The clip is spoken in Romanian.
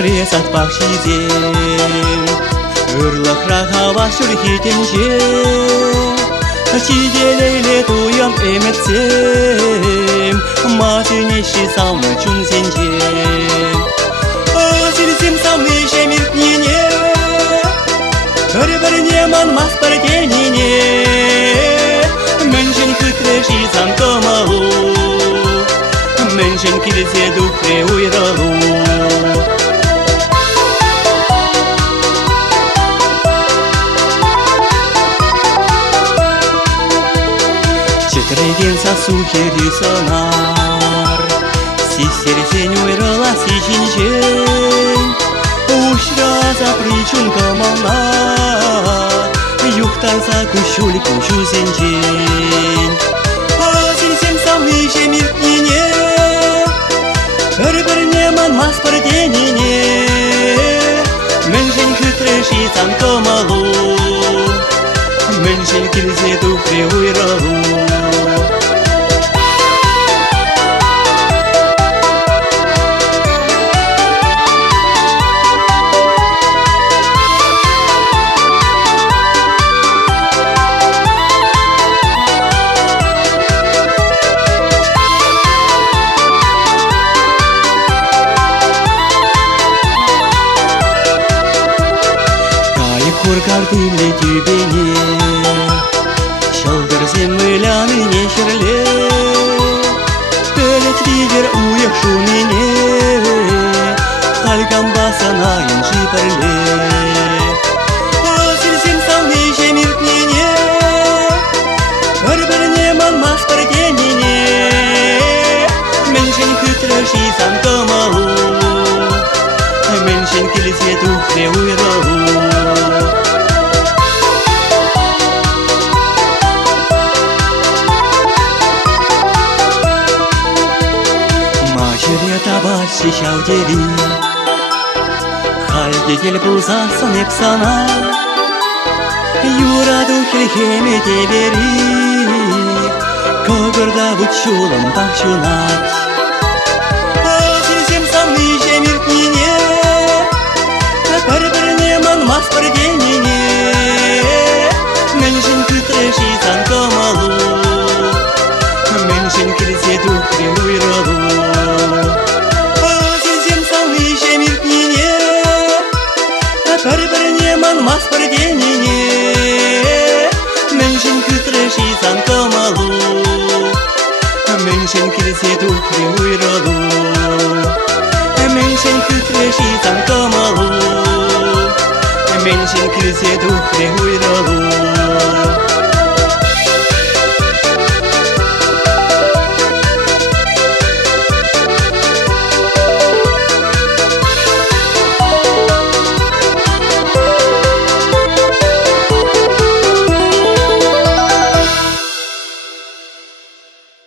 그래서 박시잼 을락라하와 슈리히템제 지제레레 도염 에메잼 마즈니 시사우나 중센잼 아실셈 савнисем иртнине Körübürünyeman maspardeniне München hıtreşi zankomalu München kilise dukre uyralu Четыре сасухери сонар Сисерсень уйрала сичинчен Ушра запричун камална Юхтанса кушули кушу сенчен Асилсем савнисем иртнине Бір-бірнеман маспарденине Мünchen hıtreşi zankomalu München kilise dukre uyralu Куркардылы тюбене Шалдырсем ыляны нешерле Төлет лидер уяк шумене Халгам басанайын жиперле Асилсем савнисем иртнине Бір-бірнеман маспарденине München hıtreşi zankomalu München kilise dukre uyralu Табачи шаудери Хальдегель бузасан епсана Юраду хельхеме тебери Когырда бучулам бахшунат Асилсем савнисем иртнине Бір-бірнеман маспарденине München hıtreşi zankomalu München kilise dukre uyralu Бір-бірнеман маспарденине München hıtreşi zankomalu München kilise dukre uyralu München hıtreşi zankomalu München kilise dukre uyralu